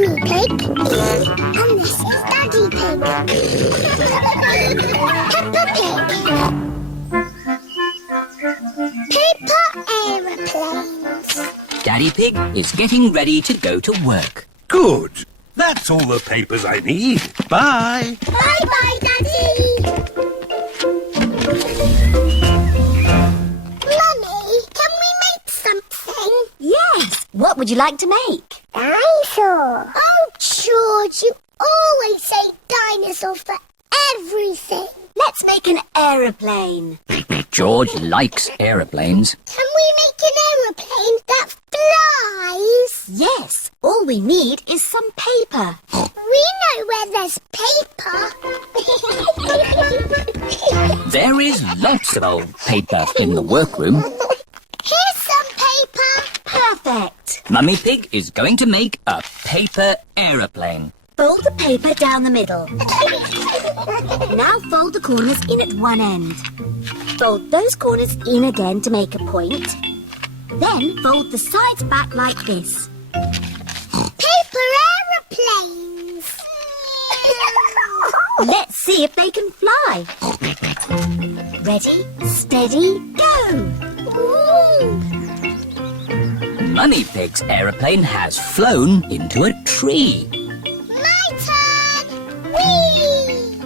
Mummy Pig. And this is Daddy Pig. Peppa Pig. Paper Aeroplanes. Daddy Pig is getting ready to go to work. Good. That's all the papers I need. Bye. Bye-bye, Daddy. Mummy, can we make something? Yes. What would you like to make? Dinosaur. Oh, George, you always say dinosaur for everything. Let's make an aeroplane. George likes aeroplanes. Can we make an aeroplane that flies? Yes. All we need is some paper. We know where there's paper. There is lots of old paper in the workroom. Here's some paper. Perfect. Mummy Pig is going to make a paper aeroplane. Fold the paper down the middle. Now fold the corners in at one end. Fold those corners in again to make a point. Then fold the sides back like this. Paper aeroplanes. Let's see if they can fly. Ready, steady, go! Ooh. Mummy Pig's aeroplane has flown into a tree. My turn. Whee!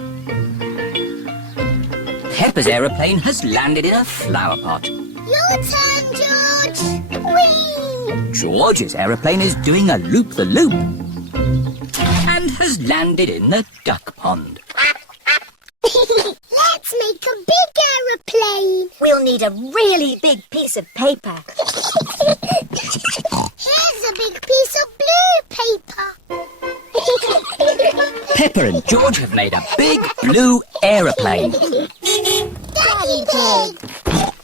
Peppa's aeroplane has landed in a flower pot. Your turn, George. Whee! George's aeroplane is doing a loop-the-loop and has landed in the duck pond. Let's make a big aeroplane. We'll need a really big piece of paper. Here's a big piece of blue paper. Peppa and George have made a big blue aeroplane. Daddy Pig.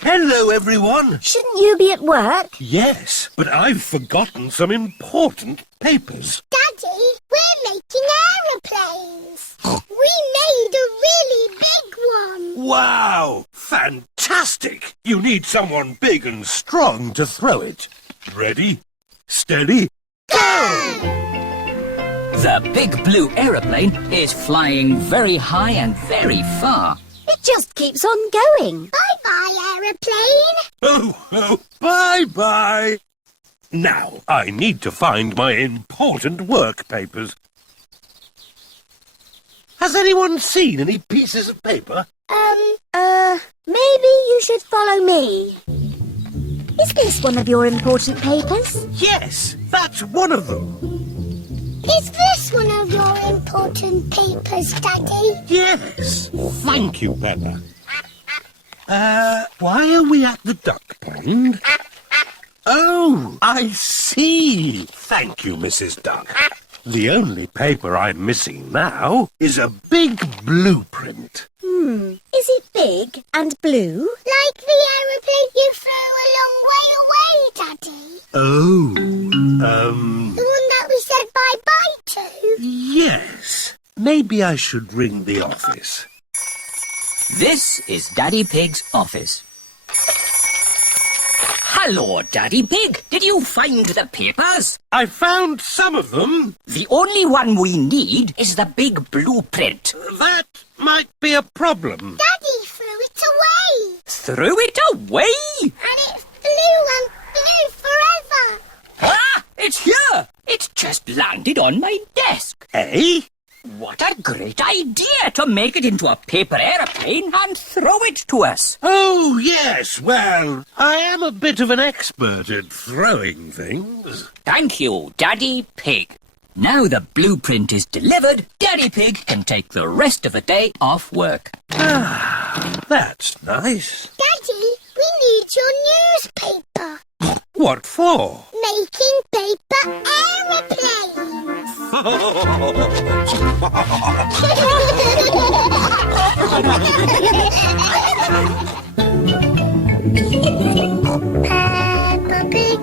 Hello, everyone. Shouldn't you be at work? Yes, but I've forgotten some important papers. Daddy, we're making aeroplanes. We made a really big one. Wow! Fantastic! You need someone big and strong to throw it. Ready? Steady? Go! The big blue aeroplane is flying very high and very far. It just keeps on going. Bye-bye, aeroplane. Oh, bye-bye. Now, I need to find my important work papers. Has anyone seen any pieces of paper? Maybe you should follow me. Is this one of your important papers? Yes, that's one of them. Is this one of your important papers, Daddy? Yes. Thank you, Peppa. Why are we at the duck pond? Oh, I see. Thank you, Mrs. Duck. The only paper I'm missing now is a big blueprint. Is it big and blue? Like the aeroplane you flew a long way away, Daddy. Oh, The one that we said bye-bye to. yes. Maybe I should ring the office. This is Daddy Pig's office. Hello, Daddy Pig. Did you find the papers? I found some of them. The only one we need is the big blueprint. That might be a problem. Daddy threw it away. Threw it away? And it flew forever. Ah, it's here. It just landed on my desk. Eh? What a great idea to make it into a paper aeroplane and throw it to us. Oh, yes. Well, I am a bit of an expert at throwing things. Thank you, Daddy Pig. Now the blueprint is delivered, Daddy Pig can take the rest of the day off work. That's nice. Daddy, we need your newspaper. What for? Making paper aeroplanes. Peppa Pig.